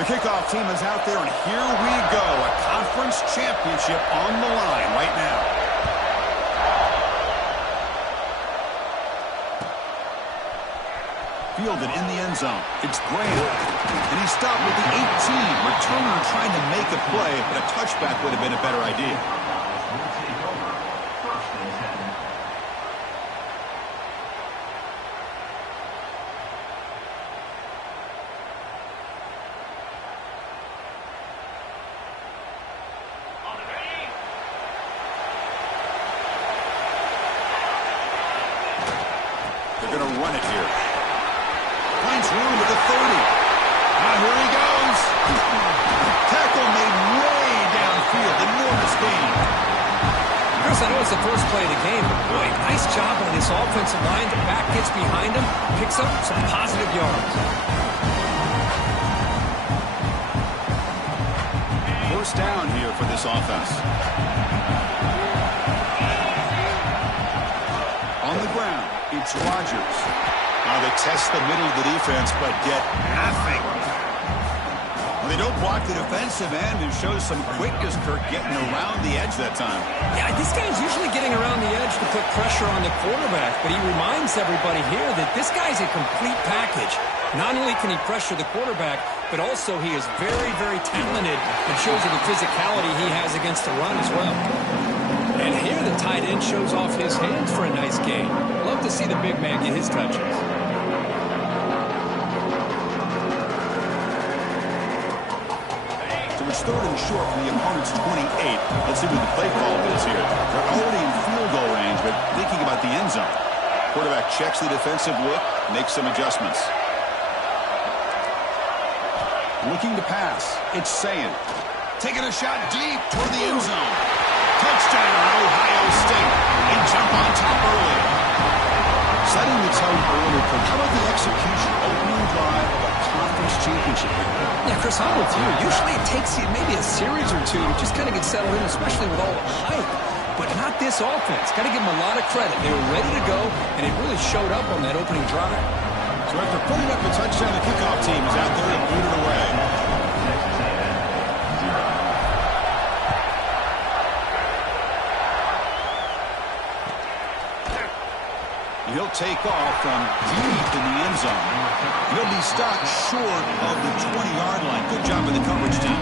The kickoff team is out there, and here we go. A conference championship on the line right now. Fielded in the end zone. It's Graham. And he stopped with the 18. Returner trying to make a play, but a touchback would have been a better idea. They're going to run it here. Finds room at the 30. Now here he goes. Tackle made way downfield. Enormous gain. Chris, I know it's the first play of the game, but boy, nice job on this offensive line. The back gets behind him, picks up some positive yards. First down here for this offense. On the ground, it's Rodgers. Now they test the middle of the defense, but get nothing. Well, they don't block the defensive end and shows some quickness, Kirk, getting around the edge that time. Yeah, this guy's usually getting around the edge to put pressure on the quarterback, but he reminds everybody here that this guy's a complete package. Not only can he pressure the quarterback, but also he is very, very talented and shows you the physicality he has against the run as well. And here the tight end shows off his hands for a nice gain. Love to see the big man get his touches. So it's third and short from the opponent's 28. Let's see what the play call is here. They're already in field goal range, but thinking about the end zone. Quarterback checks the defensive look, makes some adjustments. Looking to pass. It's Sayin. Taking a shot deep toward the end zone. Touchdown, Ohio State. They jump on top early. Setting the tone early. How about the execution? Opening drive of a conference championship. Yeah, Chris, I'm with you. Usually it takes you maybe a series or two to just kind of get settled in, especially with all the hype. But not this offense. Got to give them a lot of credit. They were ready to go, and it really showed up on that opening drive. So after putting up a touchdown, the kickoff team is out there to boot it away. He'll take off from deep in the end zone. He'll be stopped short of the 20-yard line. Good job by the coverage team.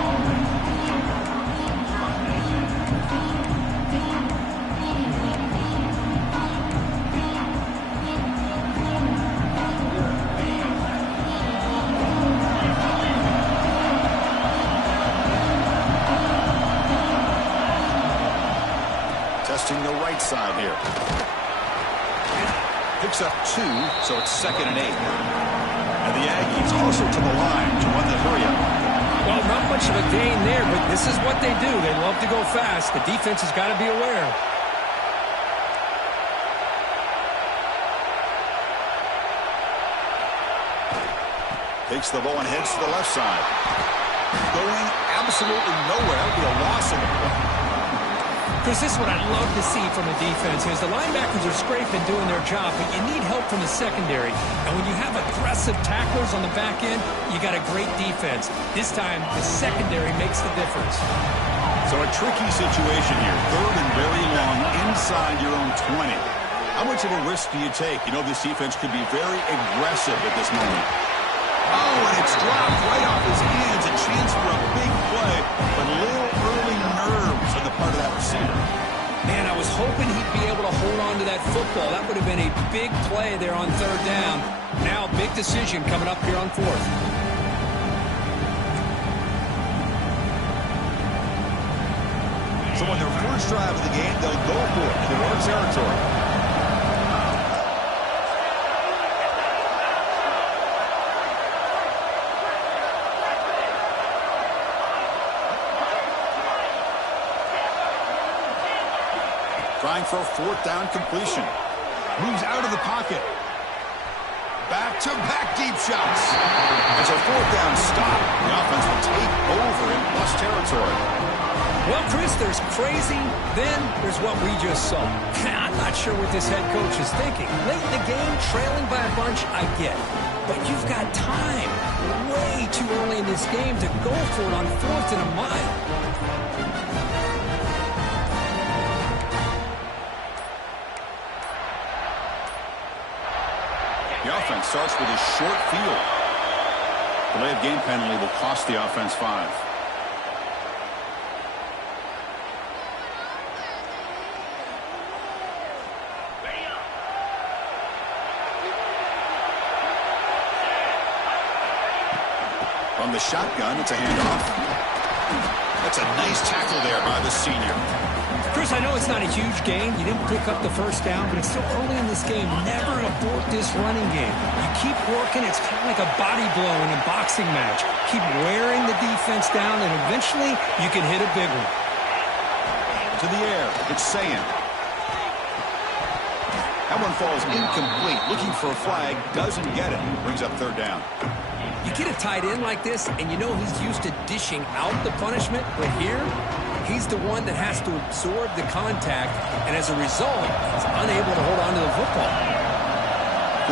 Testing the right side here. Picks up 2, so it's 2nd and 8. And the Aggies also to the line to run the hurry-up. Well, not much of a gain there, but this is what they do. They love to go fast. The defense has got to be aware. Takes the ball and heads to the left side. Going absolutely nowhere. That'll be a loss of the play. Chris, this is what I love to see from a defense is the linebackers are scraping, doing their job, but you need help from the secondary. And when you have aggressive tacklers on the back end, you got a great defense. This time, the secondary makes the difference. So a tricky situation here. 3rd and very long inside your own 20. How much of a risk do you take? You know this defense could be very aggressive at this moment. Oh, and it's dropped right off his hands. A chance for a big play, but a little early nerves on the part of that receiver. Man, I was hoping he'd be able to hold on to that football. That would have been a big play there on 3rd down. Now, big decision coming up here on 4th. So on their first drive of the game, they'll go for it in their own territory. Trying for a 4th down completion. Moves out of the pocket. Back-to-back deep shots. As a 4th down stop, the offense will take over in plus territory. Well, Chris, there's crazy, then there's what we just saw. I'm not sure what this head coach is thinking. Late in the game, trailing by a bunch, I get it. But you've got time, way too early in this game, to go for it on 4th and a mile. The offense starts with a short field. Delay of game penalty will cost the offense 5. From the shotgun, it's a handoff. That's a nice tackle there by the senior. Chris, I know it's not a huge gain. You didn't pick up the first down, but it's still early in this game. Never abort this running game. You keep working. It's kind of like a body blow in a boxing match. Keep wearing the defense down, and eventually you can hit a big one. To the air, it's Sayan. That one falls incomplete. Looking for a flag, doesn't get it. Brings up 3rd down. You get a tight end like this, and you know he's used to dishing out the punishment, but here, he's the one that has to absorb the contact, and as a result, he's unable to hold on to the football.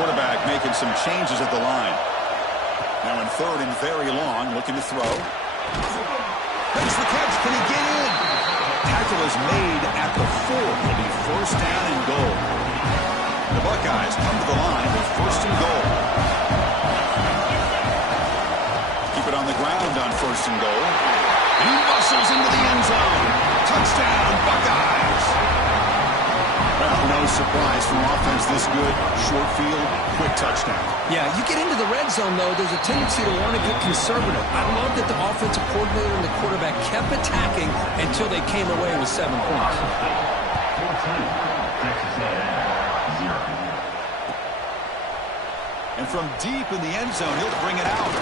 Quarterback making some changes at the line. Now in 3rd and very long, looking to throw. Makes the catch. Can he get in? Tackle is made at the 4. It'll be 1st down and goal. The Buckeyes come to the line with 1st and goal. Keep it on the ground on 1st and goal. And he muscles into the end zone. Touchdown, Buckeyes. Well, no surprise from offense this good. Short field, quick touchdown. Yeah, you get into the red zone, though, there's a tendency to want to get conservative. I love that the offensive coordinator and the quarterback kept attacking until they came away with 7 points. And from deep in the end zone, he'll bring it out.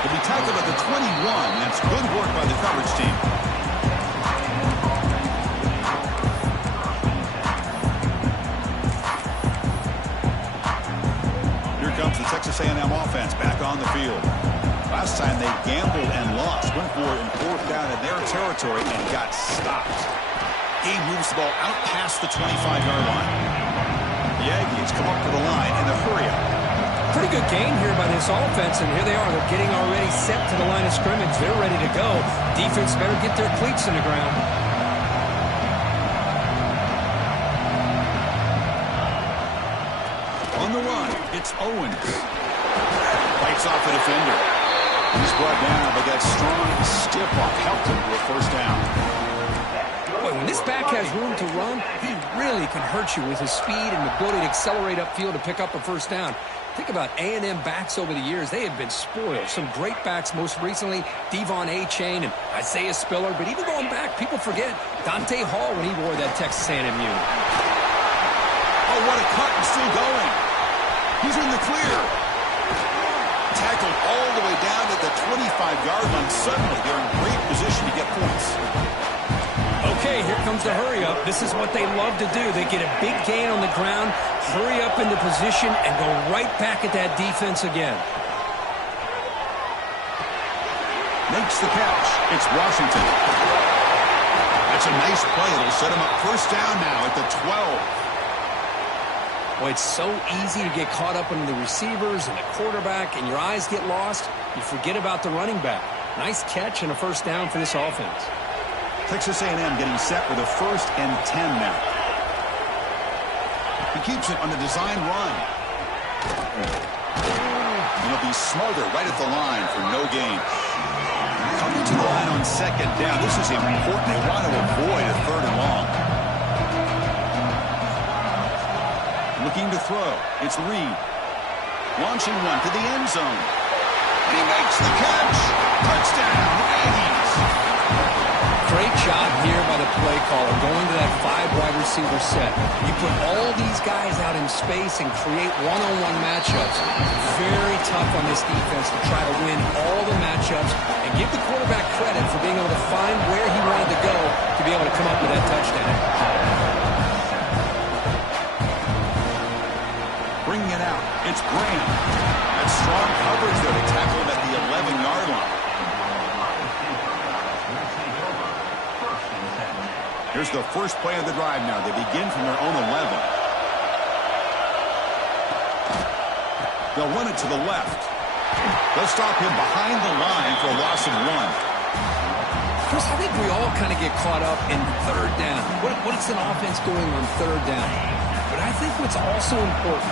He'll be tackled at the 21. That's good work by the coverage team. Here comes the Texas A&M offense back on the field. Last time they gambled and lost. Went for it in 4th down in their territory and got stopped. He moves the ball out past the 25-yard line. The Aggies come up to the line in a hurry-up. Pretty good gain here by this offense, and here they are. They're getting already set to the line of scrimmage. They're ready to go. Defense better get their cleats in the ground. On the run, it's Owens. Fights off the defender. He's brought down, but that strong stiff off helped him to a 1st down. Boy, when this back has room to run, he really can hurt you with his speed and ability to accelerate upfield to pick up a 1st down. Think about A&M backs over the years. They have been spoiled. Some great backs, most recently Devon A-Chain and Isaiah Spiller. But even going back, people forget Dante Hall when he wore that Texas A&M unit. Oh, what a cut, and still going. He's in the clear. Tackled all the way down to the 25-yard line. Suddenly, they're in great position to get points. Okay, here comes the hurry-up. This is what they love to do. They get a big gain on the ground, hurry up into position, and go right back at that defense again. Makes the catch. It's Washington. That's a nice play. It'll set him up 1st down now at the 12. Well, it's so easy to get caught up in the receivers and the quarterback, and your eyes get lost. You forget about the running back. Nice catch and a 1st down for this offense. Texas A&M getting set with a 1st and 10 now. He keeps it on the design run. And he'll be smarter right at the line for no gain. Coming to the line on 2nd down. This is important. They want to avoid a 3rd and long. Looking to throw. It's Reed. Launching one to the end zone. And he makes the catch. Touchdown, Aggies. Great job here by the play caller, going to that 5 wide receiver set. You put all these guys out in space and create one-on-one matchups. Very tough on this defense to try to win all the matchups and give the quarterback credit for being able to find where he wanted to go to be able to come up with that touchdown. Bringing it out, it's Graham. That's strong coverage there to tackle him at the 11-yard line. Here's the first play of the drive now. They begin from their own 11. They'll run it to the left. They'll stop him behind the line for a loss of 1. Chris, I think we all kind of get caught up in third down. What's an offense doing on third down? But I think what's also important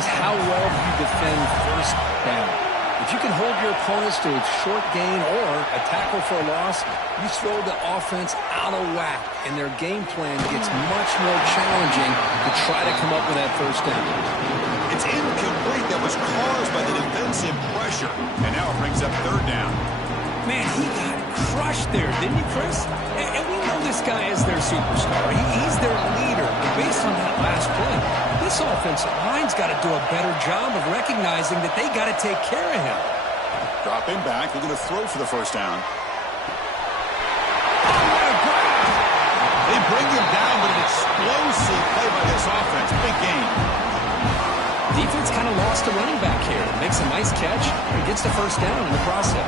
is how well you defend first down. If you can hold your opponents to a short gain or a tackle for a loss, you throw the offense out of whack, and their game plan gets much more challenging to try to come up with that first down. It's incomplete. That was caused by the defensive pressure. And now it brings up third down. Man, he got crushed there, didn't he, Chris? And we know this guy is their superstar. He's their leader. But based on that last play, this offensive line's got to do a better job of recognizing that they got to take care of him. Drop him back. They're going to throw for the first down. They bring him down, but an explosive play by this offense. Big game. Defense kind of lost a running back here. Makes a nice catch and gets the first down in the process.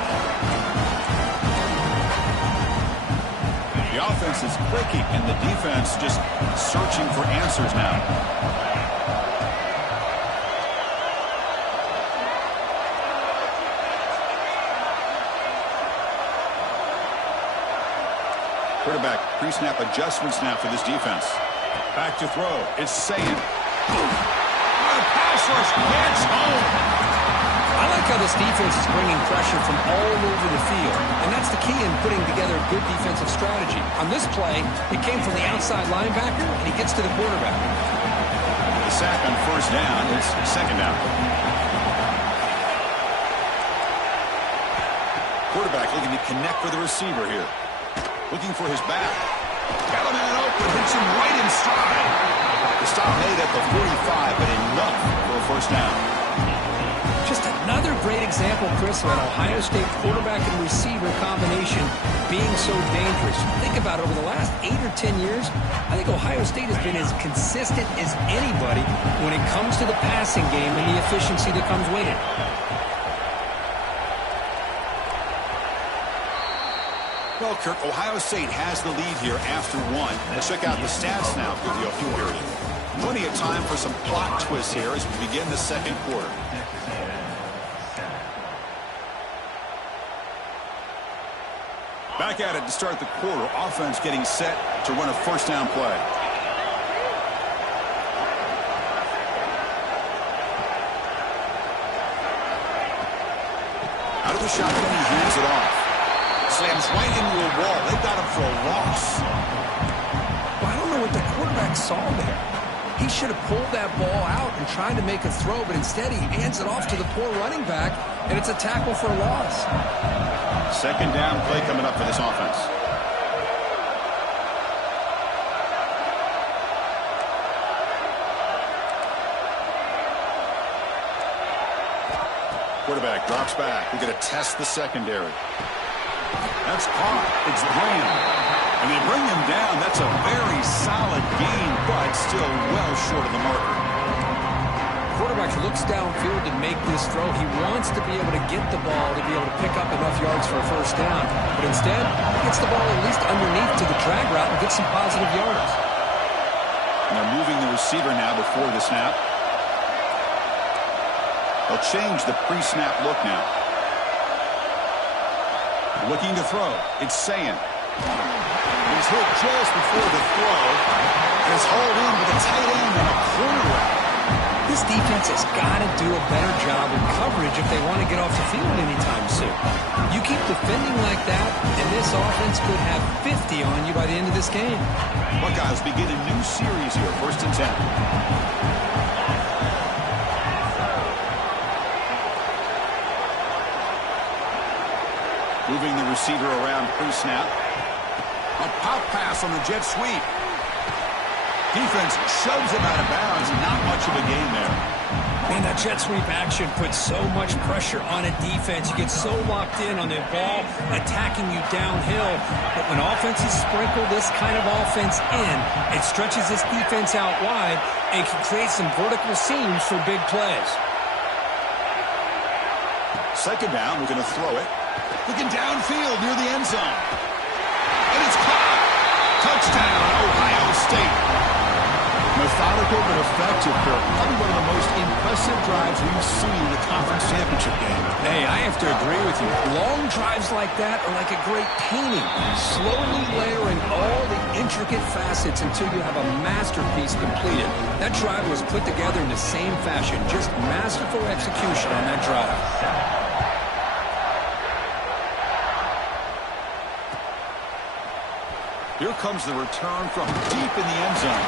The offense is clicking, and the defense just searching for answers now. Quarterback pre-snap adjustments now for this defense. Back to throw. It's saying. The pass rush gets home. I like how this defense is bringing pressure from all over the field, and that's the key in putting together a good defensive strategy. On this play, it came from the outside linebacker, and he gets to the quarterback. The sack on first down. It's second down. Quarterback looking to connect with the receiver here. Looking for his back. Got a man open. Hits him right in stride. The stop made at the 45, but enough for a first down. Just another great example, Chris, of an Ohio State quarterback and receiver combination being so dangerous. Think about it, over the last 8 or 10 years, I think Ohio State has been as consistent as anybody when it comes to the passing game and the efficiency that comes with it. Well, Kirk, Ohio State has the lead here after 1. Let's check out the stats now through the opening period. Plenty of time for some plot twists here as we begin the second quarter. Back at it to start the quarter. Offense getting set to run a first down play. Out of the shotgun, he hands it off. Slams right into a wall. They got him for a loss. Well, I don't know what the quarterback saw there. He should have pulled that ball out and tried to make a throw, but instead he hands it off to the poor running back, and it's a tackle for a loss. Second down play coming up for this offense. Quarterback drops back. We're going to test the secondary. That's caught. It's Graham. And they bring him down. That's a very solid gain, but still well short of the marker. Quarterback looks downfield to make this throw. He wants to be able to get the ball to be able to pick up enough yards for a first down. But instead, he gets the ball at least underneath to the drag route and gets some positive yards. And they're moving the receiver now before the snap. They'll change the pre-snap look now. Looking to throw. It's Sayin. He's hit just before the throw. And it's hauled in with a tight end and a corner route. This defense has got to do a better job of coverage if they want to get off the field anytime soon. You keep defending like that, and this offense could have 50 on you by the end of this game. Buckeyes begin a new series here, 1st and 10. Moving the receiver around pre-snap. A pop pass on the jet sweep. Defense shoves him out of bounds. Not much of a gain there. Man, that jet sweep action puts so much pressure on a defense. You get so locked in on the ball attacking you downhill. But when offenses sprinkle this kind of offense in, it stretches this defense out wide and can create some vertical seams for big plays. Second down, we're going to throw it. Looking downfield near the end zone. And it's caught. Touchdown, Ohio State. Methodical but effective, Kirk. Probably one of the most impressive drives we've seen in a conference championship game. Hey, I have to agree with you. Long drives like that are like a great painting. Slowly layering all the intricate facets until you have a masterpiece completed. That drive was put together in the same fashion. Just masterful execution on that drive. Here comes the return from deep in the end zone.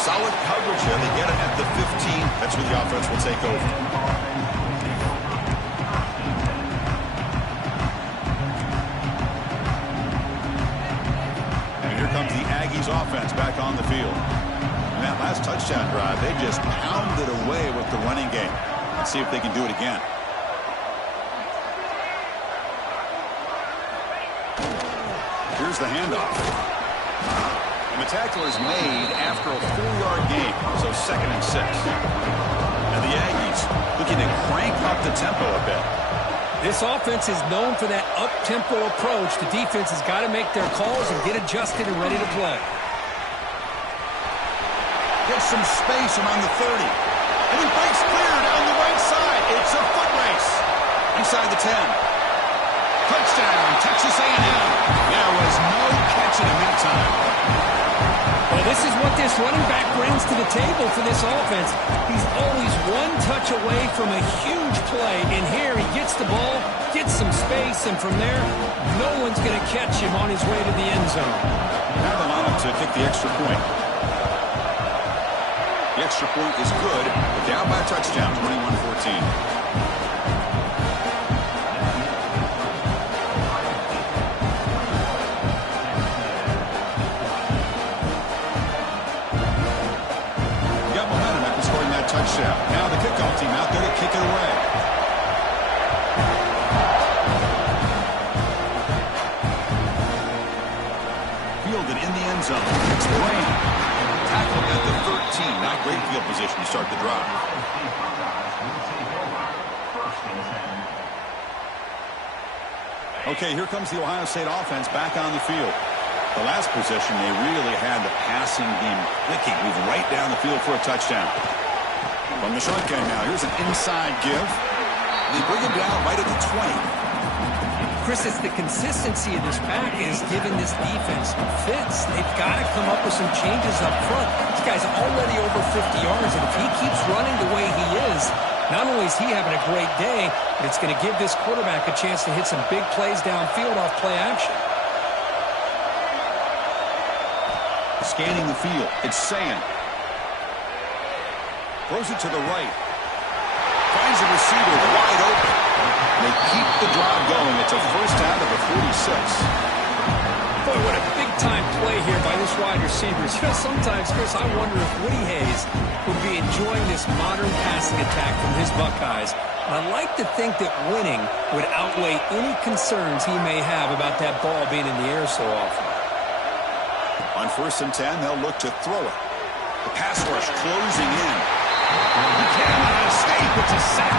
Solid coverage here. They get it at the 15. That's where the offense will take over. And here comes the Aggies offense back on the field. In that last touchdown drive, they just pounded away with the running game. Let's see if they can do it again. Here's the handoff. And the tackle is made after a 4-yard gain, so 2nd and 6. And the Aggies looking to crank up the tempo a bit. This offense is known for that up-tempo approach. The defense has got to make their calls and get adjusted and ready to play. Gets some space around the 30. And he breaks clear down the right side. It's a foot race. Inside the 10. Touchdown, Texas A&M. There was no catch in the meantime. Well, this is what this running back brings to the table for this offense. He's always one touch away from a huge play. And here he gets the ball, gets some space, and from there, no one's going to catch him on his way to the end zone. Now they line up to kick the extra point. The extra point is good, but down by a touchdown, 21-14. Touchdown. Now the kickoff team out there to kick it away. Fielded in the end zone. It's Blaine. Tackled at the 13. Not great field position to start the drive. Okay, here comes the Ohio State offense back on the field. The last possession, they really had the passing game clicking. Move right down the field for a touchdown. From the shotgun now, here's an inside give. They bring him down right at the 20. Chris, it's the consistency of this pack is giving this defense fits. They've got to come up with some changes up front. This guy's already over 50 yards, and if he keeps running the way he is, not only is he having a great day, but it's going to give this quarterback a chance to hit some big plays downfield off play action. Scanning the field, it's Sand. Throws it to the right. Finds a receiver wide open. They keep the drive going. It's a first down of the 46. Boy, what a big-time play here by this wide receiver. You know, sometimes, Chris, I wonder if Woody Hayes would be enjoying this modern passing attack from his Buckeyes. And I'd like to think that winning would outweigh any concerns he may have about that ball being in the air so often. On 1st and 10, they'll look to throw it. The pass rush closing in. He came out of state, it's a sack.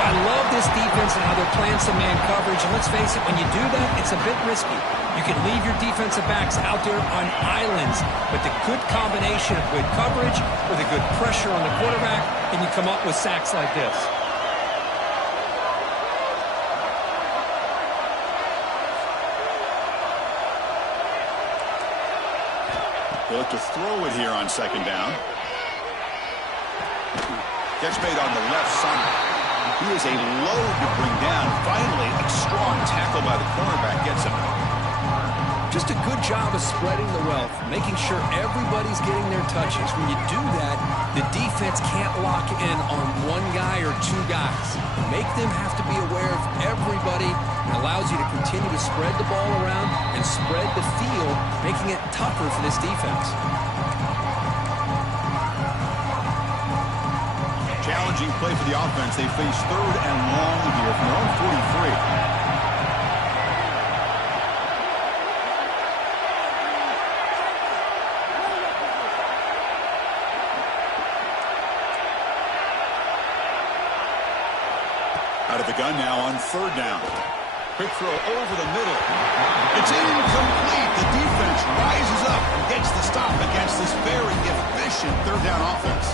Well, I love this defense and how they're playing some man coverage. And let's face it, when you do that, it's a bit risky. You can leave your defensive backs out there on islands, but the good combination of good coverage with a good pressure on the quarterback, and you come up with sacks like this. They look to throw it here on 2nd down. Catch made on the left side. He is a load to bring down. Finally, a strong tackle by the cornerback gets him. Just a good job of spreading the wealth, making sure everybody's getting their touches. When you do that, the defense can't lock in on one guy or two guys. Make them have to be aware of everybody. It allows you to continue to spread the ball around and spread the field, making it tougher for this defense. Challenging play for the offense. They face 3rd and long here from their own 43. Out of the gun now on 3rd down. Quick throw over the middle. It's incomplete. The defense rises up and gets the stop against this very efficient third down offense.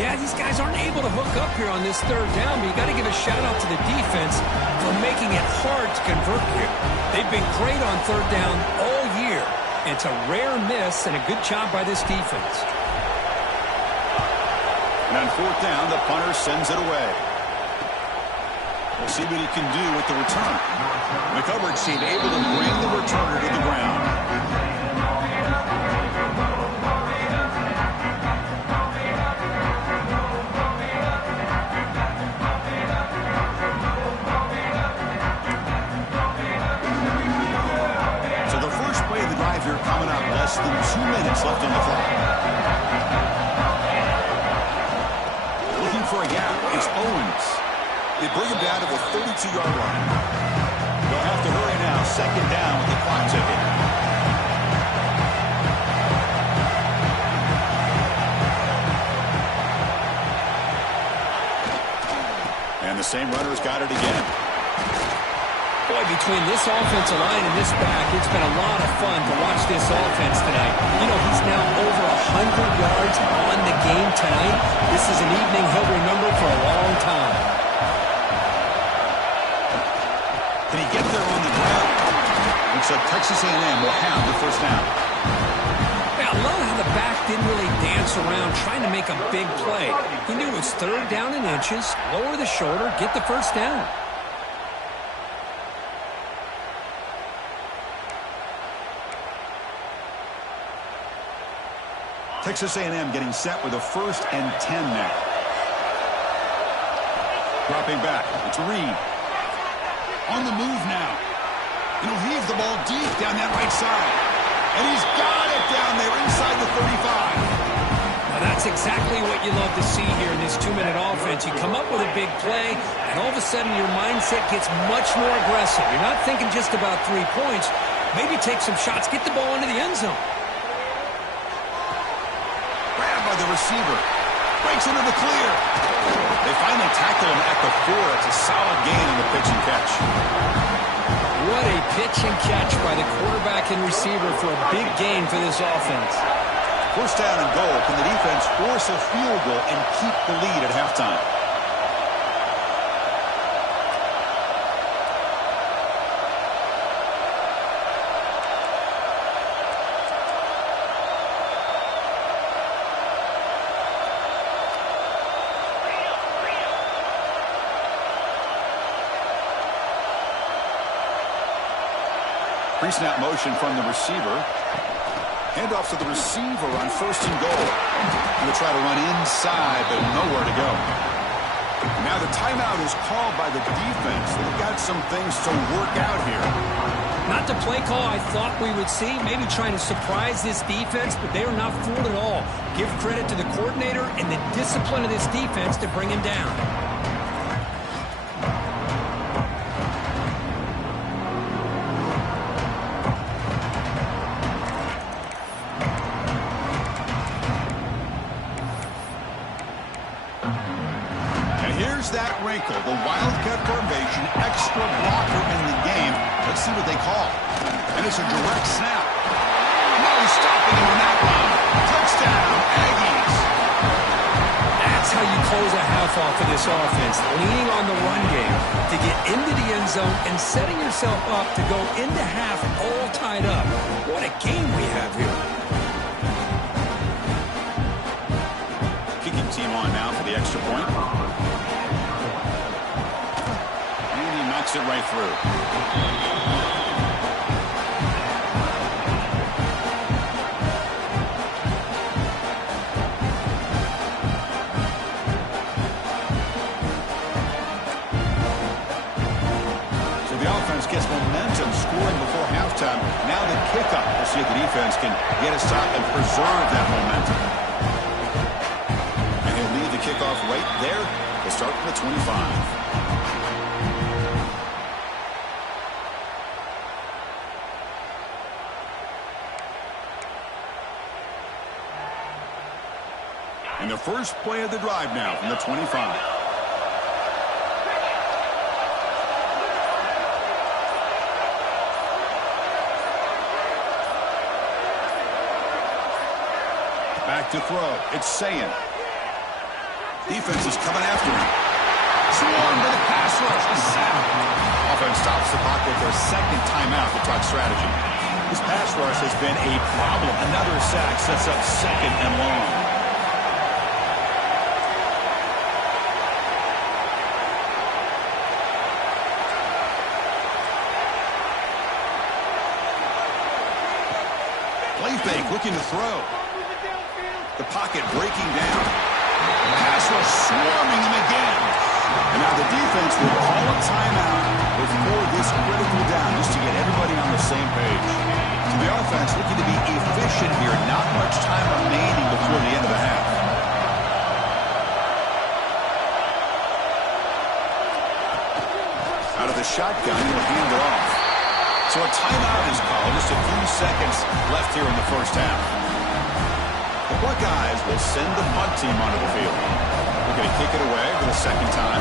Yeah, these guys aren't able to hook up here on this third down, but you got to give a shout-out to the defense for making it hard to convert here. They've been great on third down all year. It's a rare miss and a good job by this defense. And on fourth down, the punter sends it away. We'll see what he can do with the return. The coverage team able to bring the returner to the ground. So the first play of the drive here coming up, less than 2 minutes left on the clock. Looking for a gap. It's Owens. They bring him down to the 32-yard line. They'll have to hurry now. Second down with the clock ticking. And the same runner's got it again. Boy, between this offensive line and this back, it's been a lot of fun to watch this offense tonight. You know, he's now over 100 yards on the game tonight. This is an evening he'll remember for a long time. Can he get there on the ground? Looks like Texas A&M will have the first down. Yeah, I love how the back didn't really dance around trying to make a big play. He knew it was third down in inches, lower the shoulder, get the first down. Texas A&M getting set with a 1st and 10 now. Dropping back. It's Reed. On the move now. And he'll heave the ball deep down that right side. And he's got it down there inside the 35. Now that's exactly what you love to see here in this 2-minute offense. You come up with a big play, and all of a sudden your mindset gets much more aggressive. You're not thinking just about 3 points. Maybe take some shots, get the ball into the end zone. Grabbed by the receiver. Breaks into the clear. They finally tackle him at the 4. It's a solid gain on the pitch and catch. What a pitch and catch by the quarterback and receiver for a big gain for this offense. First down and goal. Can the defense force a field goal and keep the lead at halftime? Pre-snap motion from the receiver. Handoff to the receiver on 1st and goal. He'll try to run inside, but nowhere to go. Now the timeout is called by the defense. They've got some things to work out here. Not the play call I thought we would see. Maybe trying to surprise this defense, but they are not fooled at all. Give credit to the coordinator and the discipline of this defense to bring him down. That wrinkle, the Wildcat formation, extra blocker in the game. Let's see what they call. And it's a direct snap. Now he's stopping him on that one. Touchdown, Aggies. That's how you close a half off of this offense, leaning on the run game to get into the end zone and setting yourself up to go into half all tied up. What a game we have here. Kicking team on now for the extra point. It right through. So the offense gets momentum scoring before halftime. Now the kickoff. We'll see if the defense can get a stop and preserve that momentum. And he'll leave the kickoff right there. They'll start from the 25. And the first play of the drive now from the 25. Back to throw. It's Sayin. Defense is coming after him. Swarmed by the pass rush. A sack. Offense stops the clock with their second timeout to talk strategy. This pass rush has been a problem. Another sack sets up second and long. Play fake, looking to throw. The pocket breaking down. Pass rush swarming him again. And now the defense will call a timeout before this critical down just to get everybody on the same page. So the offense looking to be efficient here. Not much time remaining before the end of the half. Out of the shotgun, he'll hand it off. So a timeout is called. Just a few seconds left here in the first half. The Buckeyes will send the punt team onto the field. They're going to kick it away for the second time.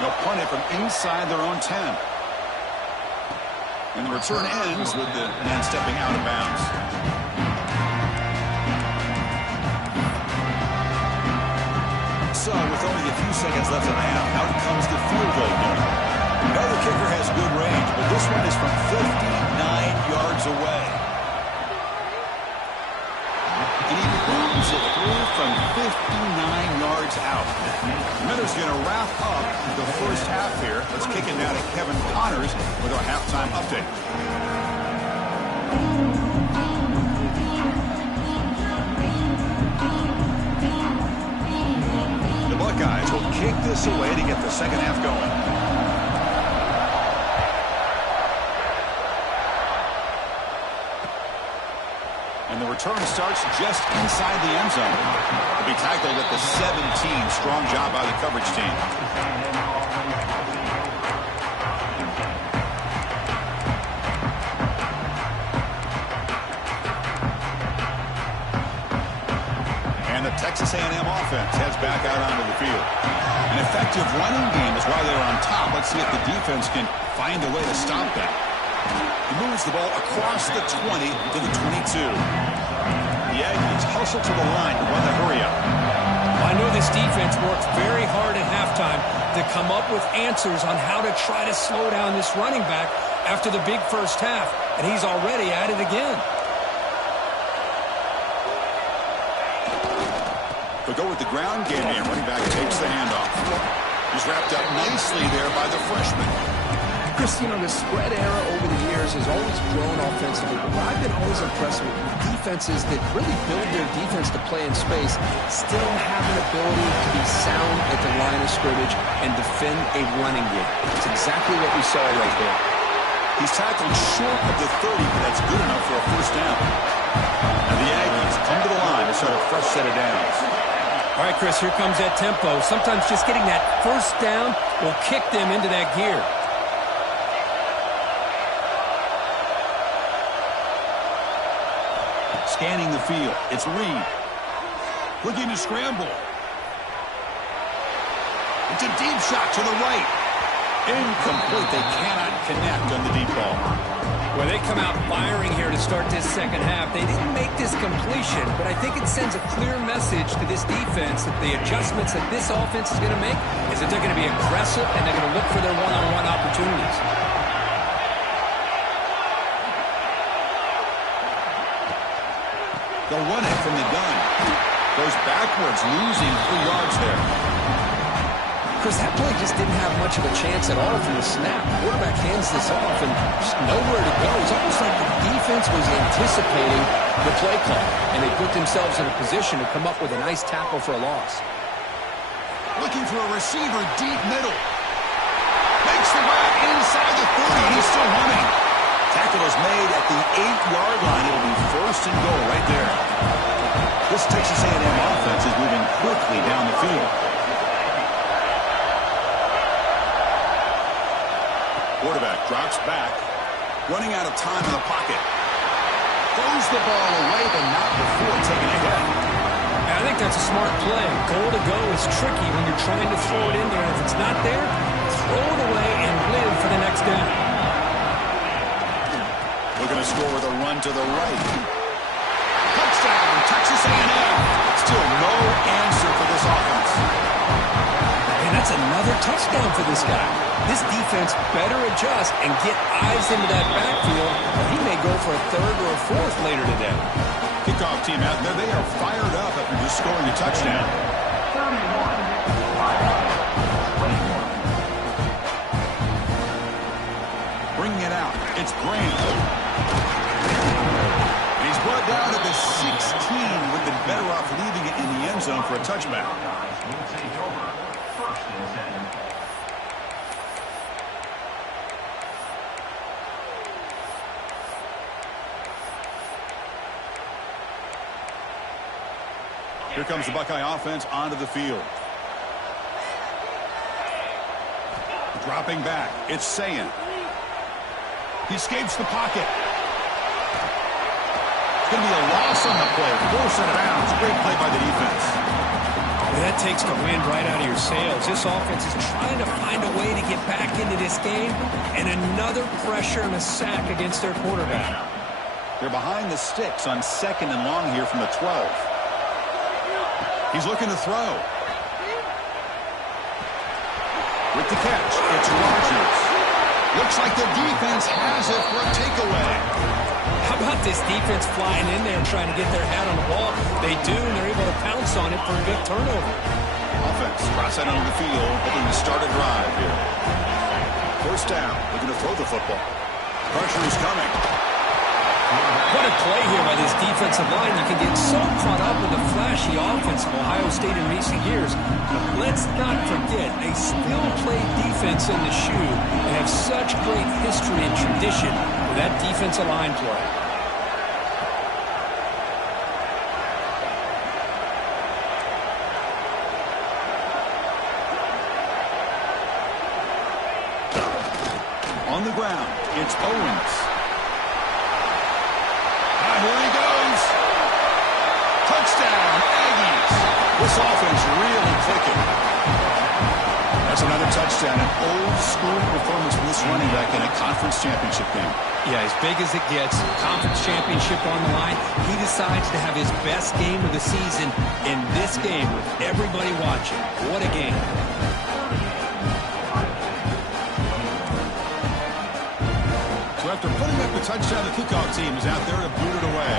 They'll punt it from inside their own 10. And the return ends with the man stepping out of bounds. So with only a few seconds left in the half, out comes the field goal unit. We know the kicker has good range, but this one is from 59 yards away. And he booms it through from 59 yards out. The Miners going to wrap up the first half here. Let's kick it now to Kevin Connors with our halftime update. The Buckeyes will kick this away to get the second half going. And the return starts just inside the end zone. He'll be tackled at the 17. Strong job by the coverage team. And the Texas A&M offense heads back out onto the field. An effective running game is why they're on top. Let's see if the defense can find a way to stop that. He moves the ball across the 20 to the 22. The Aggies hustle to the line to run the hurry-up. I know this defense worked very hard at halftime to come up with answers on how to try to slow down this running back after the big first half, and he's already at it again. They'll go with the ground game here. Running back takes the handoff. He's wrapped up nicely there by the freshman. Chris, you know, the spread era over the years has always grown offensively, but I've been always impressed with defenses that really build their defense to play in space, still have an ability to be sound at the line of scrimmage and defend a running game. That's exactly what we saw right there. He's tackled short of the 30, but that's good enough for a first down. And the Aggies come to the line to start a fresh set of downs. All right, Chris, here comes that tempo. Sometimes just getting that first down will kick them into that gear. Scanning the field. It's Reed. Looking to scramble. It's a deep shot to the right. Incomplete. They cannot connect on the deep ball. Well, they come out firing here to start this second half. They didn't make this completion, but I think it sends a clear message to this defense that the adjustments that this offense is going to make is that they're going to be aggressive and they're going to look for their one-on-one opportunities. They'll run it from the gun. Goes backwards, losing 3 yards there. Chris, that play just didn't have much of a chance at all from the snap. The quarterback hands this off and just nowhere to go. It's almost like the defense was anticipating the play call, and they put themselves in a position to come up with a nice tackle for a loss. Looking for a receiver deep middle. Makes the grab inside the 30, and he's still running. Tackle is made at the 8-yard line. It'll be first and goal right there. This Texas A&M offense is moving quickly down the field. Quarterback drops back, running out of time in the pocket. Throws the ball away, but not before taking a hit. I think that's a smart play. Goal to go is tricky when you're trying to throw it in there. If it's not there, throw it away and live for the next down. Looking to score with a run to the right. touchdown for this guy. This defense better adjust and get eyes into that backfield, or he may go for a third or a fourth later today. Kickoff team out there, they are fired up after just scoring a touchdown. Bringing it out, it's Grant. And he's brought down to the 16. Would have been better off leaving it in the end zone for a touchback. Here comes the Buckeye offense onto the field. Dropping back, it's Sayin. He escapes the pocket. It's going to be a loss on the play. Force out of bounds. Great play by the defense. Well, that takes the wind right out of your sails. This offense is trying to find a way to get back into this game, and another pressure and a sack against their quarterback. They're behind the sticks on 2nd and long here from the 12. He's looking to throw. With the catch, it's Rodgers. Looks like the defense has it for a takeaway. How about this defense flying in there and trying to get their hat on the ball? They do, and they're able to pounce on it for a good turnover. Offense cross out onto the field, hoping to start a drive here. First down, looking to throw the football. Pressure is coming. What a play here by this defensive line. You can get so caught up with the flashy offense of Ohio State in recent years. But let's not forget, they still play defense in the shoe and have such great history and tradition with that defensive line play. On the ground, it's Owens. Here he goes. Touchdown, Aggies. This offense really clicking. That's another touchdown. An old-school performance from this running back in a conference championship game. Yeah, as big as it gets, conference championship on the line. He decides to have his best game of the season in this game with everybody watching. What a game. So after putting up the touchdown, the kickoff team is out there to boot it away.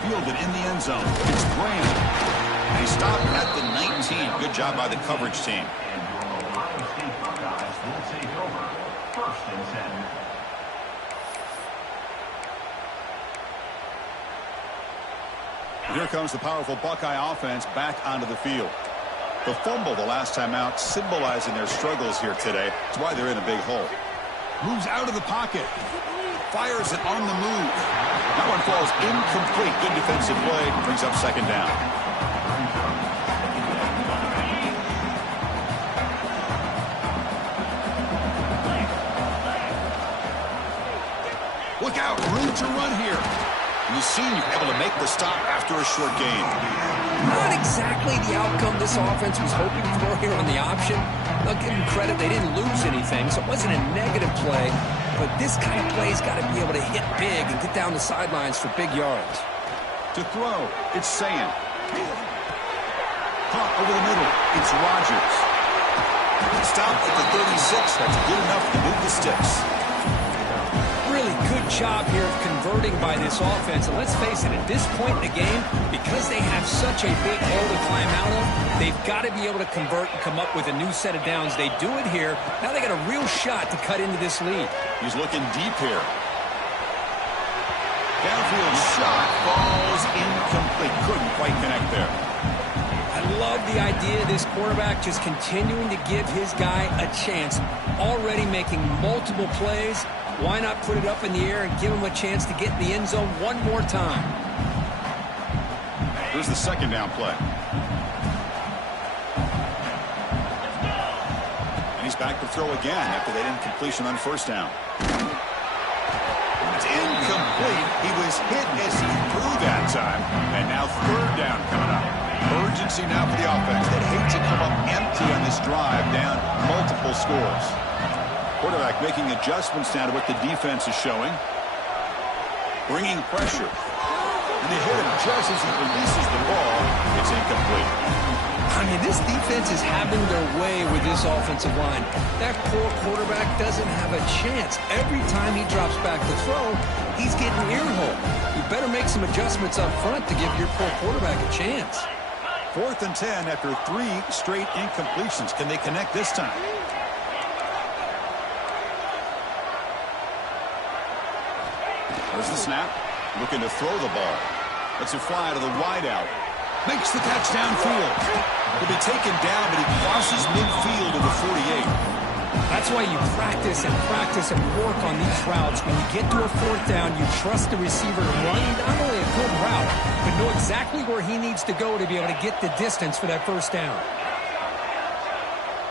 Fielded in the end zone. It's Grant. And he stopped at the 19. Good job by the coverage team. Here comes the powerful Buckeye offense back onto the field. The fumble the last time out, symbolizing their struggles here today. That's why they're in a big hole. Moves out of the pocket. Fires it on the move. That one falls incomplete. Good defensive play. Brings up 2nd down. Look out. Room to run here. You see, you're able to make the stop after a short gain. Not exactly the outcome this offense was hoping for here on the option. I'll give them credit, they didn't lose anything, so it wasn't a negative play. But this kind of play's got to be able to hit big and get down the sidelines for big yards. To throw, it's Sayin. Caught over the middle, it's Rodgers. Stop at the 36, that's good enough to move the sticks. Really good job here of converting by this offense. And let's face it, at this point in the game, because they have such a big hole to climb out of, they've got to be able to convert and come up with a new set of downs. They do it here. Now they got a real shot to cut into this lead. He's looking deep here. Downfield shot falls incomplete. Couldn't quite connect there. I love the idea of this quarterback just continuing to give his guy a chance. Already making multiple plays. Why not put it up in the air and give him a chance to get in the end zone one more time? Here's the 2nd down play. And he's back to throw again after that incompletion on 1st down. It's incomplete. He was hit as he threw that time. And now 3rd down coming up. Urgency now for the offense. They'd hate to come up empty on this drive, down multiple scores. Quarterback making adjustments now to what the defense is showing. Bringing pressure. And they hit him just as he releases the ball. It's incomplete. I mean, this defense is having their way with this offensive line. That poor quarterback doesn't have a chance. Every time he drops back to throw, he's getting earhole. You better make some adjustments up front to give your poor quarterback a chance. 4th and 10 after 3 straight incompletions. Can they connect this time? There's the snap. Looking to throw the ball. Lets it fly to the wideout. Makes the catch downfield. He'll be taken down, but he crosses midfield to the 48. That's why you practice and work on these routes. When you get to a 4th down, you trust the receiver to run not only a good route, but know exactly where he needs to go to be able to get the distance for that 1st down.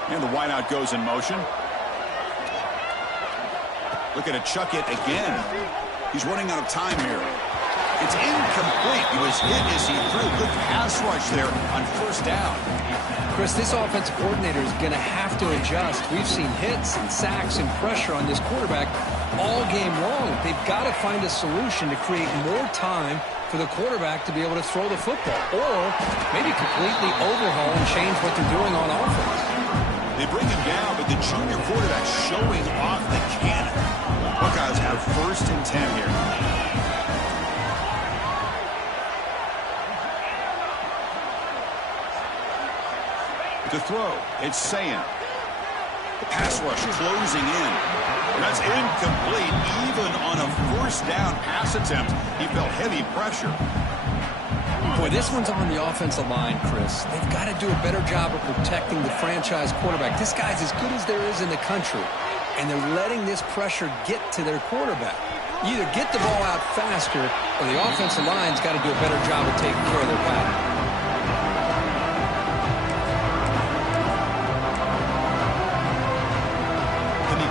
And the wideout goes in motion. Looking to chuck it again. He's running out of time here. It's incomplete. He was hit as he threw. Good pass rush there on 1st down. Chris, this offensive coordinator is going to have to adjust. We've seen hits and sacks and pressure on this quarterback all game long. They've got to find a solution to create more time for the quarterback to be able to throw the football, or maybe completely overhaul and change what they're doing on offense. They bring him down, but the junior quarterback showing off the cannon. Buckeyes have 1st and 10 here. To throw, it's Sayan. The pass rush closing in. That's incomplete. Even on a 1st down pass attempt, he felt heavy pressure. Boy, this one's on the offensive line, Chris. They've got to do a better job of protecting the franchise quarterback. This guy's as good as there is in the country, and they're letting this pressure get to their quarterback. Either get the ball out faster, or the offensive line's got to do a better job of taking care of their back.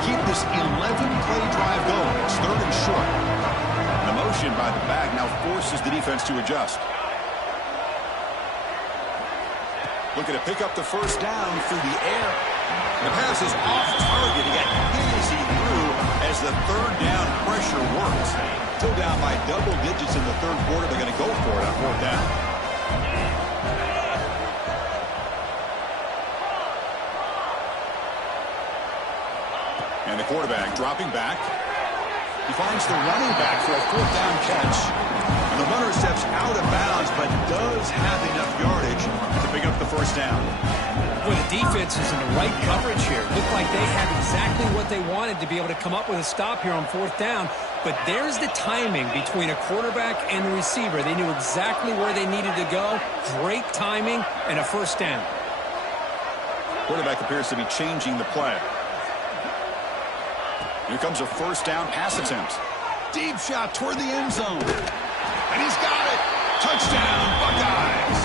Keep this 11-play drive going. It's 3rd and short. The motion by the back now forces the defense to adjust. Looking to pick up the 1st down through the air. The pass is off target. He got hit as he threw as the 3rd down pressure works. Still down by double digits in the 3rd quarter. They're going to go for it on 4th down. And the quarterback dropping back. He finds the running back for a 4th down catch. And the runner steps out of bounds, but does have enough yardage to pick up the 1st down. Well, the defense is in the right coverage here. Looked like they had exactly what they wanted to be able to come up with a stop here on 4th down. But there's the timing between a quarterback and the receiver. They knew exactly where they needed to go. Great timing and a 1st down. Quarterback appears to be changing the play. Here comes a 1st down pass attempt. Deep shot toward the end zone. And he's got it. Touchdown, Buckeyes.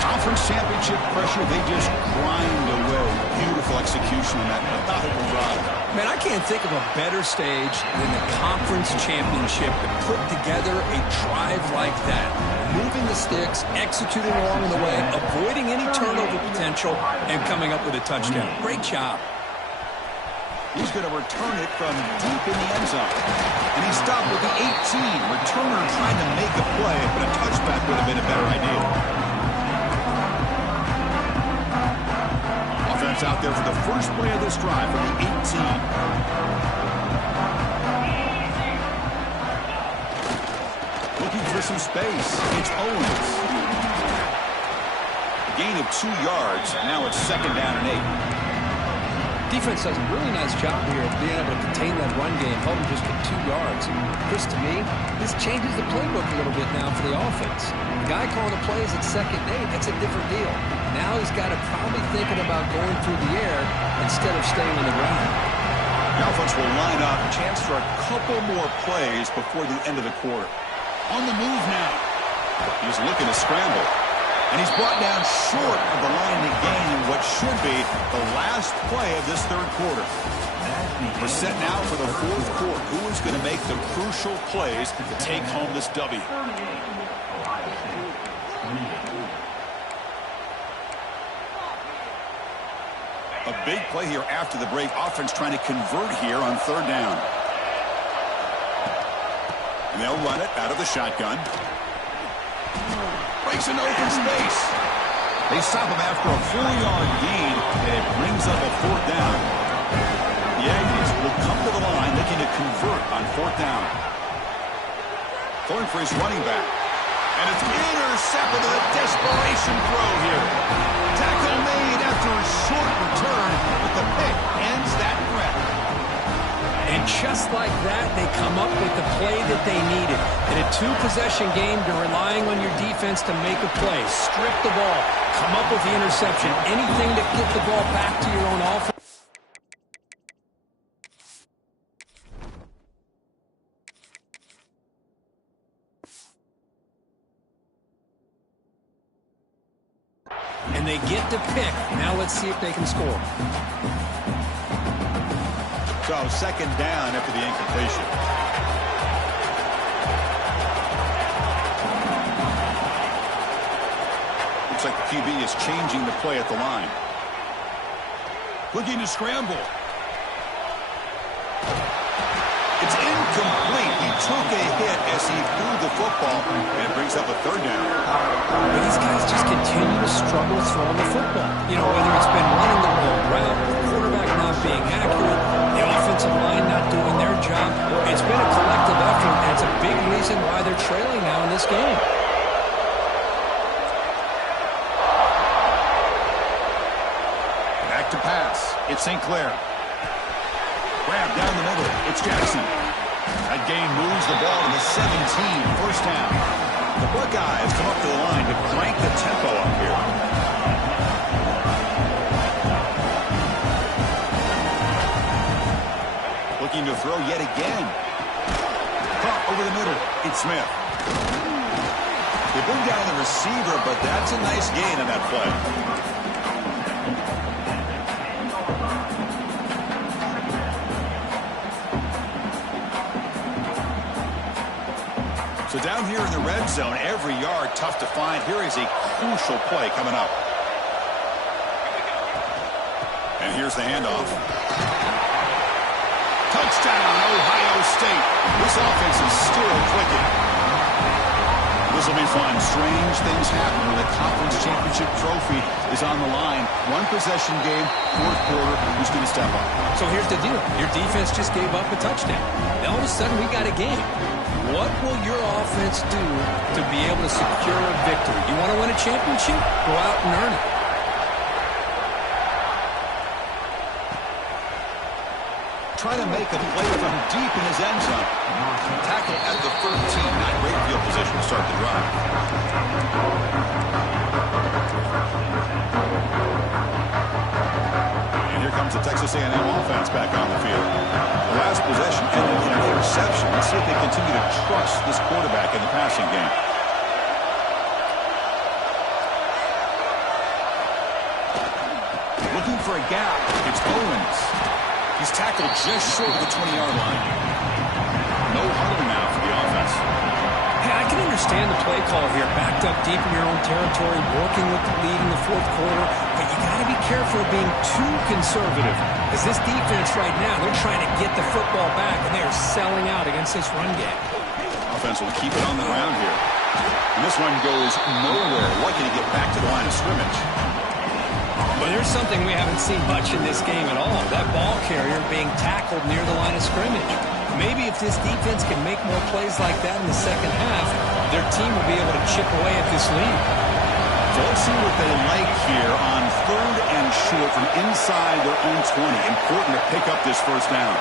Conference championship pressure, they just grind away. Beautiful execution on that methodical drive. Man, I can't think of a better stage than the conference championship to put together a drive like that. Moving the sticks, executing along the way, avoiding any turnover potential, and coming up with a touchdown. Great job. He's going to return it from deep in the end zone. And he stopped with the 18. Returner trying to make a play, but a touchback would have been a better idea. Offense out there for the first play of this drive from the 18. Looking for some space. It's Owens. A gain of 2 yards. Now it's 2nd down and 8. Defense does a really nice job here of being able to contain that run game, help them just get 2 yards. Chris, to me, this changes the playbook a little bit now for the offense. The guy calling the plays at 2nd and 8, that's a different deal. Now he's got to probably thinking about going through the air instead of staying on the ground. The offense will line up, a chance for a couple more plays before the end of the quarter. On the move now. He's looking to scramble. And he's brought down short of the line to gain in what should be the last play of this 3rd quarter. We're set now for the 4th quarter. Who is going to make the crucial plays to take home this W? A big play here after the break. Offense trying to convert here on 3rd down. And they'll run it out of the shotgun. Breaks an open space. They stop him after a 4-yard gain, and it brings up a 4th down. The Aggies will come to the line looking to convert on 4th down. Going for his running back. And it's intercepted with a desperation throw here. Tackle made after a short return, but the pick ends that threat. And just like that, they come up with the play that they needed. In a 2-possession game, you're relying on your defense to make a play. Strip the ball. Come up with the interception. Anything to get the ball back to your own offense. And they get to pick. Now let's see if they can score. So 2nd down after the incompletion. Looks like the QB is changing the play at the line. Looking to scramble. It's incomplete. He took a hit as he threw the football, and it brings up a 3rd down. But these guys just continue to struggle throwing the football. You know, whether it's been running the ball route, the quarterback not being accurate, the offensive line not doing their job. It's been a collective effort, and it's a big reason why they're trailing now in this game. Back to pass. It's St. Clair. Grab down the middle. It's Jackson. That gain moves the ball to the 17. 1st down. The Buckeyes come up to the line to crank the tempo up here. Looking to throw yet again. Caught over the middle. It's Smith. They bring down the receiver, but that's a nice gain on that play. So down here in the red zone, every yard tough to find. Here is a crucial play coming up. And here's the handoff. Touchdown, Ohio State. This offense is still clicking. This will be fun. Strange things happen when the conference championship trophy is on the line. 1-possession game, 4th quarter. Who's going to step up? So here's the deal. Your defense just gave up a touchdown. Now all of a sudden we got a game. What will your offense do to be able to secure a victory? You want to win a championship? Go out and earn it. Trying to make a play from deep in his end zone. Tackle at the 13. Not great field position to start the drive. And here comes the Texas A&M offense back on the field. The last possession ended in an interception. Let's see if they continue to trust this quarterback in the passing game. Looking for a gap. It's Owens. He's tackled just short of the 20-yard line. No huddle now for the offense. Hey, I can understand the play call here. Backed up deep in your own territory, working with the lead in the 4th quarter. But you got to be careful of being too conservative. Because this defense right now, they're trying to get the football back, and they are selling out against this run game. Offense will keep it on the ground here. And this one goes nowhere. Lucky to get back to the line of scrimmage. But there's something we haven't seen much in this game at all. That ball carrier being tackled near the line of scrimmage. Maybe if this defense can make more plays like that in the 2nd half, their team will be able to chip away at this lead. So let's see what they like here on 3rd and short from inside their own 20. Important to pick up this 1st down.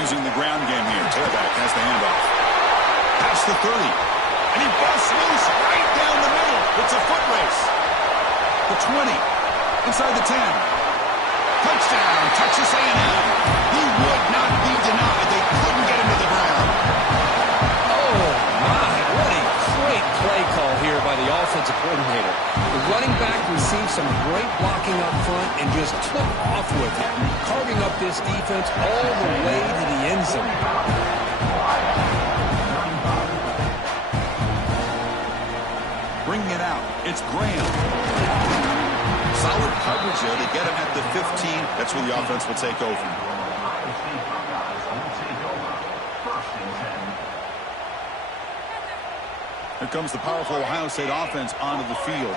Using the ground game here. Tailback has the handoff. Past the 30. And he busts loose right down the middle. It's a foot race. The 20. Inside the 10. Touchdown, Texas A&M. He would not be denied. They couldn't get him to the ground. Oh, my. What a great play call here by the offensive coordinator. The running back received some great blocking up front and just took off with it, carving up this defense all the way to the end zone. Bringing it out. It's Graham. Solid coverage there to get him at the 15. That's where the offense will take over. Here comes the powerful Ohio State offense onto the field.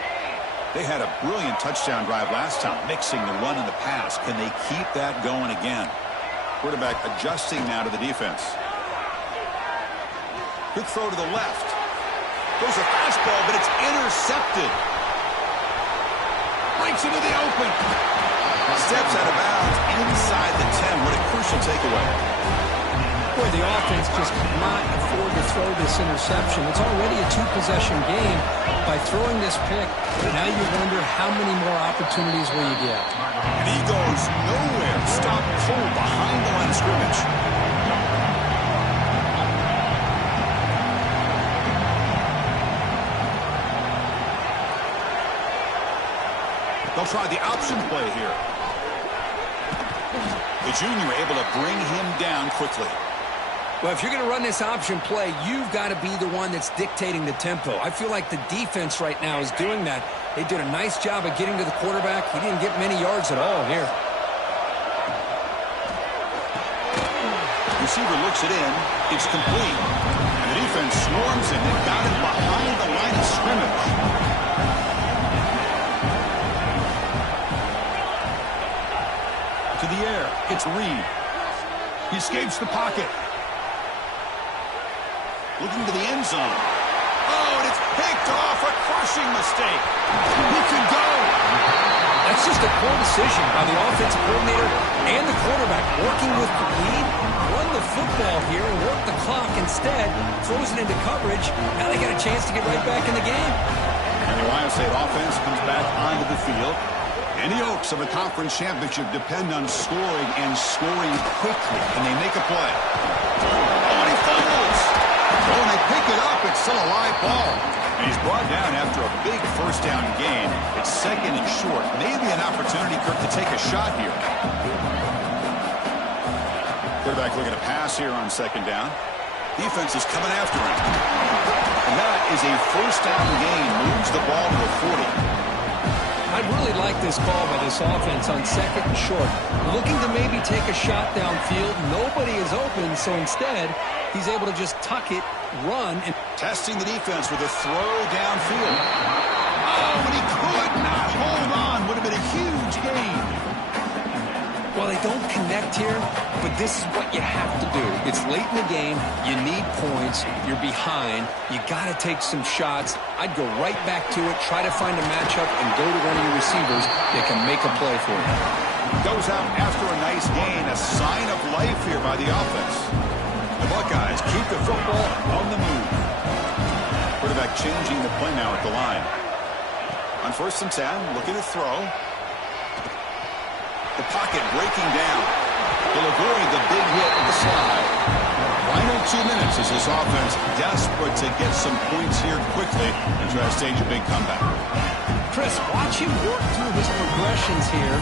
They had a brilliant touchdown drive last time, mixing the run and the pass. Can they keep that going again? Quarterback adjusting now to the defense. Quick throw to the left. Goes a fastball, but it's intercepted. Breaks into the open. Steps out of bounds inside the 10. What a crucial takeaway. Boy, the offense just cannot afford to throw this interception. It's already a two-possession game. By throwing this pick, now you wonder how many more opportunities will you get. And he goes nowhere. Stop cold behind the line of scrimmage. They'll try the option play here. The junior able to bring him down quickly. Well, if you're going to run this option play, you've got to be the one that's dictating the tempo. I feel like the defense right now is doing that. They did a nice job of getting to the quarterback. He didn't get many yards at all here. Receiver looks it in. It's complete. And the defense swarms him and got him behind the line of scrimmage. To the air. It's Reed. He escapes the pocket. Looking to the end zone. Oh, and it's picked off. A crushing mistake. He can go. That's just a poor decision by the offensive coordinator and the quarterback. Working with the lead, run the football here and work the clock instead. Throws it into coverage. Now they got a chance to get right back in the game. And the Ohio State offense comes back onto the field. And the hopes of a conference championship depend on scoring and scoring quickly. Can they make a play? Oh, and he fumbles. Oh, and they pick it up. It's still a live ball. And he's brought down after a big first down gain. It's second and short. Maybe an opportunity, Kirk, to take a shot here. Quarterback looking to pass here on second down. Defense is coming after him. And that is a first down gain. Moves the ball to the 40. I really like this call by this offense on second and short. Looking to maybe take a shot downfield. Nobody is open, so instead, he's able to just tuck it, run, and testing the defense with a throw downfield. Oh, and he could not hold on. Would have been a huge gain. Well, they don't connect here, but this is what you have to do. It's late in the game. You need points. You're behind. You got to take some shots. I'd go right back to it, try to find a matchup, and go to one of your receivers that can make a play for you. Goes out after a nice gain. A sign of life here by the offense. The Buckeyes keep the football on the move. Quarterback changing the play now at the line. On first and 10, looking to throw. The pocket breaking down. He'll avoid the big hit of the slide. Final 2 minutes as this offense desperate to get some points here quickly and try to stage a big comeback. Chris, watch him work through his progressions here.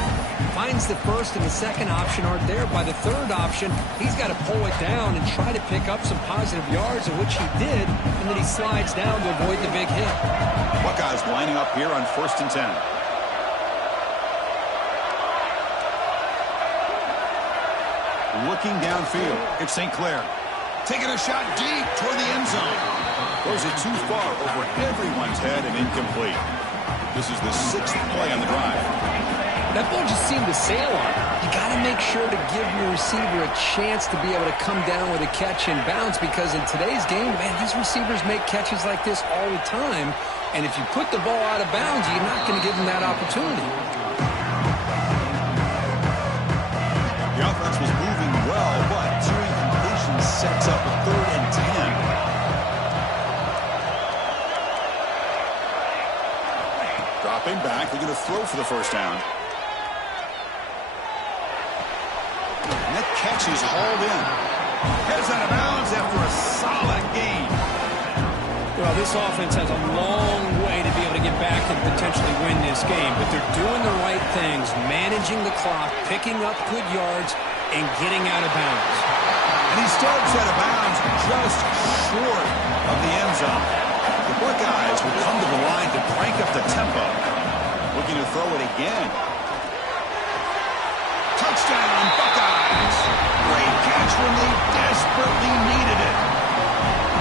Finds the first and the second option aren't there. By the third option, he's got to pull it down and try to pick up some positive yards, of which he did, and then he slides down to avoid the big hit. Buckeyes lining up here on first and 10. Looking downfield, it's St. Clair. Taking a shot deep toward the end zone. Throws it too far over everyone's head and incomplete. This is the 6th play on the drive. That ball just seemed to sail on. You got to make sure to give your receiver a chance to be able to come down with a catch and bounce, because in today's game, man, these receivers make catches like this all the time. And if you put the ball out of bounds, you're not going to give them that opportunity. The offense was moving well, but 2 incompletions sets up a 3rd and 10. Dropping back, they're going to throw for the first down. And that catch is hauled in. Heads out of bounds after a solid gain. Well, this offense has a long way to be able to get back and potentially win this game, but they're doing the right things, managing the clock, picking up good yards, and getting out of bounds. And he starts out of bounds just short of the end zone. The Buckeyes will come to the line to crank up the tempo. With looking to throw it again. Touchdown, Buckeyes. Great catch when they desperately needed it.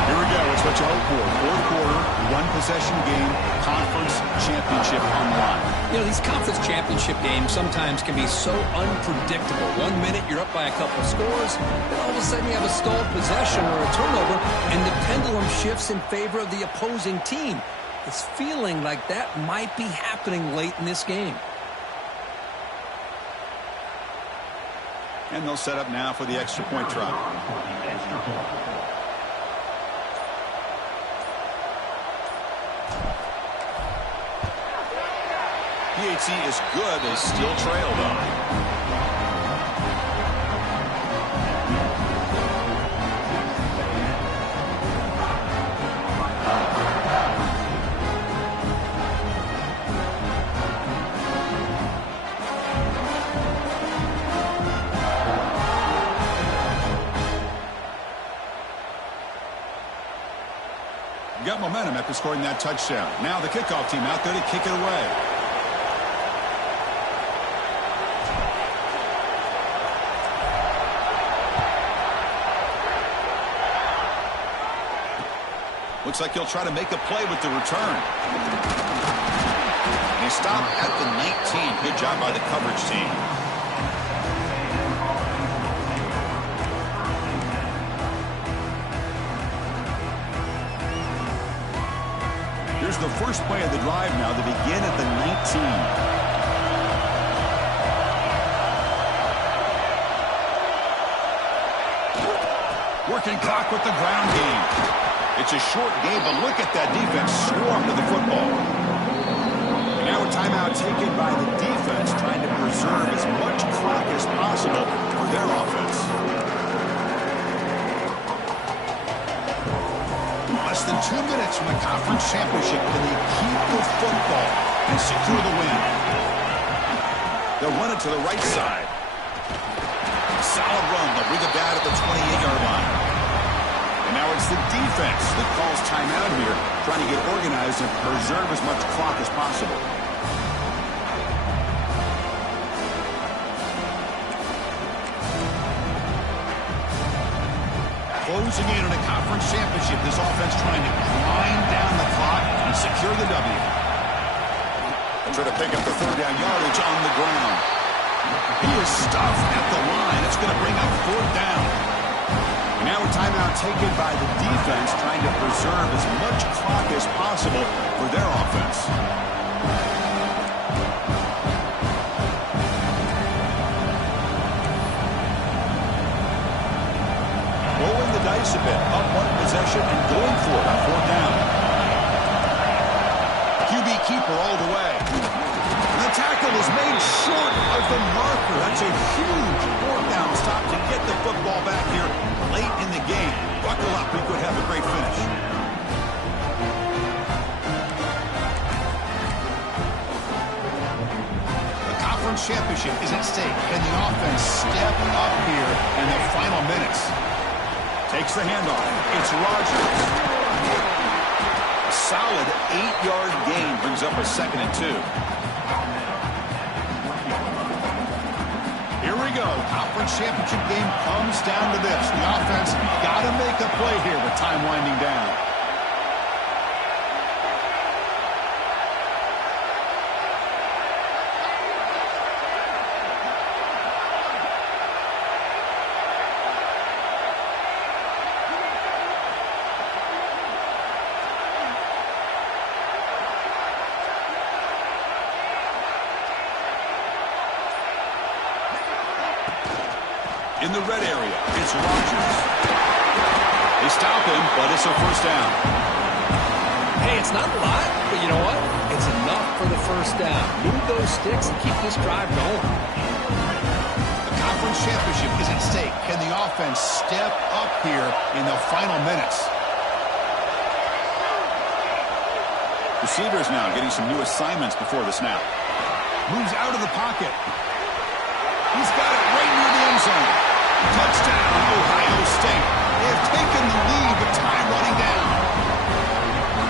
Here we go. It's what you hope for. Fourth quarter, one-possession game, conference championship on the line. You know, these conference championship games sometimes can be so unpredictable. 1 minute you're up by a couple scores, then all of a sudden you have a stalled possession or a turnover, and the pendulum shifts in favor of the opposing team. It's feeling like that might be happening late in this game. And they'll set up now for the extra point try. PAT is good. They still trail, though. Got momentum after scoring that touchdown. Now the kickoff team out there to kick it away. Looks like he'll try to make a play with the return. They stop at the 19. Good job by the coverage team. Here's the first play of the drive now. They begin at the 19. Working clock with the ground game. It's a short game, but look at that defense swarm to the football. And now a timeout taken by the defense, trying to preserve as much clock as possible for their offense. Less than 2 minutes from the conference championship. Can they keep the football and secure the win? They'll run it to the right side. Solid run. They'll bring it down at the 28-yard line. And now it's the defense that calls timeout here, trying to get organized and preserve as much clock as possible. Closing in on a conference championship, this offense trying to grind down the clock and secure the W. Try to pick up the third down yardage on the ground. He is stuffed at the line. It's going to bring up fourth down. And now a timeout taken by the defense, trying to preserve as much clock as possible for their offense. Rolling the dice a bit, up one possession and going for it on fourth down. QB keeper all the way. And the tackle is made short of the marker. That's a huge fourth down stop to get the football back here late in the game. Buckle up, we could have a great finish. The conference championship is at stake. Can the offense step up here in the final minutes? Takes the handoff. It's Rodgers. A solid 8-yard gain brings up a 2nd and 2. Here we go. Conference championship game comes down to this. The offense got to make a play here with time winding down. In the red area, it's Rodgers. They stop him, but it's a first down. Hey, it's not a lot, but you know what? It's enough for the first down. Move those sticks and keep this drive going. The conference championship is at stake. Can the offense step up here in the final minutes? Receivers now getting some new assignments before the snap. Moves out of the pocket. He's got it right near the end zone. Touchdown, Ohio State. They have taken the lead with time running down.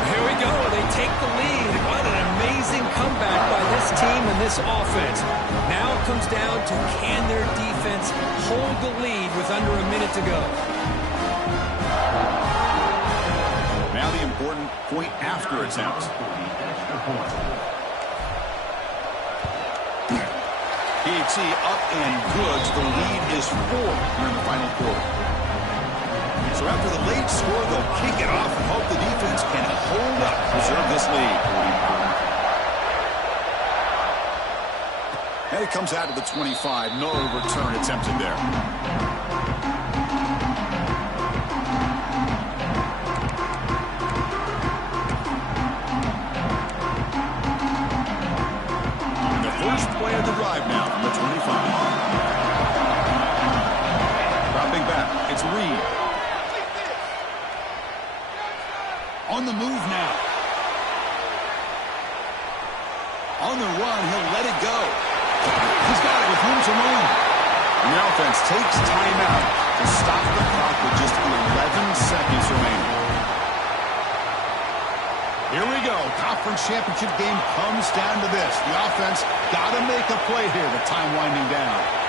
Here we go. They take the lead. What an amazing comeback by this team and this offense. Now it comes down to can their defense hold the lead with under a minute to go. Now the important point after attempt. PHC up and good. The lead is 4 here in the final quarter. So after the late score, they'll kick it off and hope the defense can hold up, preserve this lead. And it comes out of the 25. No return attempted there. First play of the drive now from the 25. Dropping back, it's Reed. On the move now. On the run, he'll let it go. He's got it with room to move. And the offense takes timeout to stop the clock with just 11 seconds remaining. Here we go. Conference championship game comes down to this. The offense got to make a play here with time winding down.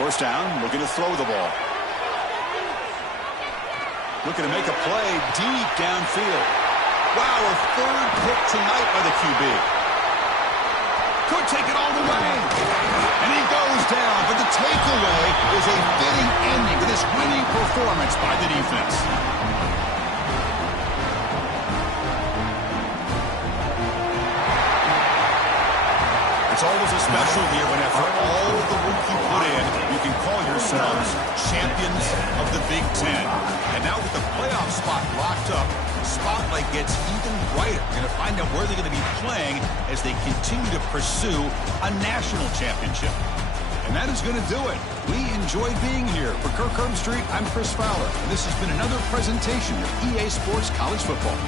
First down, looking to throw the ball. Looking to make a play deep downfield. Wow, a third pick tonight by the QB. Could take it all the way. And he goes down. But the takeaway is a fitting ending to this winning performance by the defense. It's always a special year when after all the work you put in, you can call yourselves champions of the Big Ten. And now with the playoff spot locked up, the spotlight gets even brighter. We're going to find out where they're going to be playing as they continue to pursue a national championship. And that is going to do it. We enjoyed being here. For Kirk Herbstreit, I'm Chris Fowler. And this has been another presentation of EA Sports College Football.